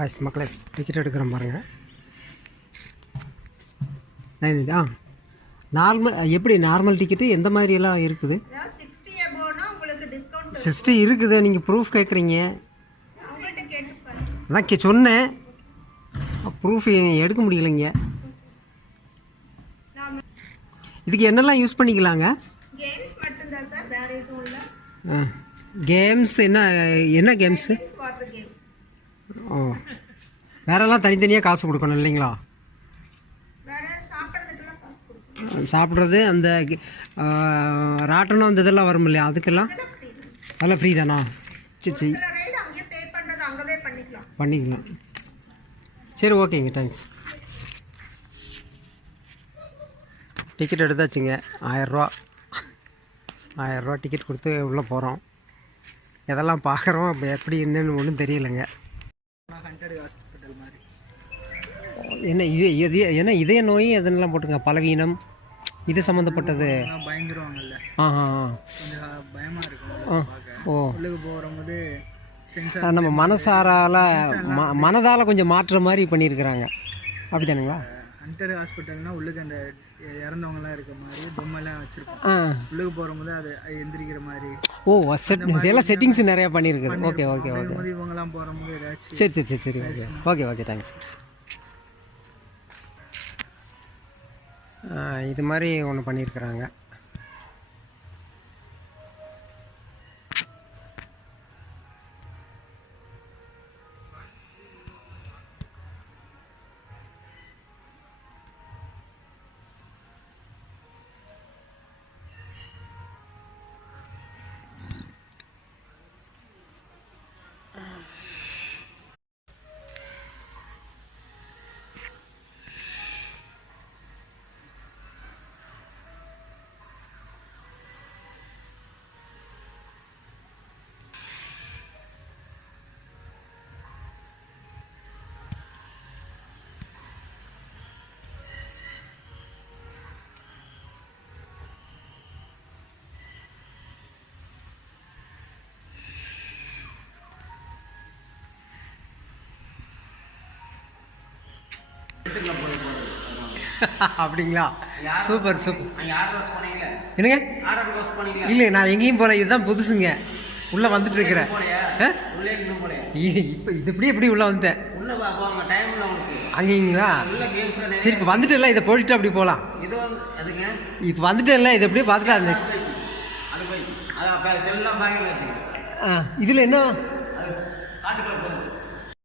ஆய்ஸ் மக்களே டிக்கெட் எடுக்கிறோம் பாருங்கள் நைன் ஆ? நார்மல் எப்படி நார்மல் டிக்கெட்டு எந்த மாதிரி எல்லாம் இருக்குது? சிக்ஸ்டி இருக்குது நீங்கள் ப்ரூஃப் கேட்குறீங்க அதான் கே சொன்னேன். ப்ரூஃப் எடுக்க முடியலைங்க. இதுக்கு என்னெல்லாம் யூஸ் பண்ணிக்கலாங்க? கேம்ஸ் என்ன என்ன கேம்ஸு ஓ வேறெல்லாம் தனித்தனியாக காசு கொடுக்கணும் இல்லைங்களா? சாப்பிட்றது அந்த ராட்டனம் அந்த இதெல்லாம் வரும் இல்லையா? அதுக்கெல்லாம்? அதெல்லாம் ஃப்ரீ தானா? சரி சரி. பண்ணிக்கலாம். சரி ஓகேங்க தேங்க்ஸ் டிக்கெட் எடுத்தாச்சுங்க. ஆயரூவா ஆயரூவா டிக்கெட் கொடுத்து உள்ளே போகிறோம் எதெல்லாம் பார்க்குறோம் அப்போ எப்படி என்னென்னு ஒன்றும் தெரியலைங்க. என்ன இது இது என்ன இதய நோய் எதனெல்லாம் போட்டுங்க. பலவீனம் இது சம்மந்தப்பட்டது பயந்துருவாங்கல்ல. ஆ ஆ ஆ. கொஞ்சம் பயமா இருக்கும் ஓ. உள்ளுக்கு போகும்போது நம்ம மனசாரால ம மனதால் கொஞ்சம் மாற்றுற மாதிரி பண்ணியிருக்கிறாங்க. அப்படி தானுங்களா ஹண்டர் ஹாஸ்பிட்டல்னா உள்ளுக்கு அந்த இறந்தவங்கலாம் இருக்க மாதிரி பொம்மைலாம் வச்சிருக்கோம் உள்ளுக்கு போகும்போது அது எந்திரிக்கிற மாதிரி. ஓ செட் எல்லாம் செட்டிங்ஸ் நிறையா பண்ணியிருக்குது ஓகே ஓகே ஓகே இவங்கெல்லாம் ஏதாச்சும் சரி சரி சரி சரி ஓகே ஓகே ஓகே தேங்க்ஸ் இது மாதிரி ஒன்று பண்ணியிருக்கிறாங்க. அப்படிங்களா? Super super. என்னங்க? இல்லை நான் எங்கேயும் போகல இதுதான் புதுசுங்க. உள்ளே வந்துட்டு இருக்கிறேன் இப்போ இது இப்படி இப்படி உள்ளே வந்துட்டேன். அங்கேங்களா? சரி இப்போ வந்துட்டேன்ல. இதை போட்டுட்டு அப்படி போகலாம். இப்போ வந்துட்டேன்ல. இதை அப்படியே பார்த்துட்டு நெக்ஸ்ட் இதில் என்ன?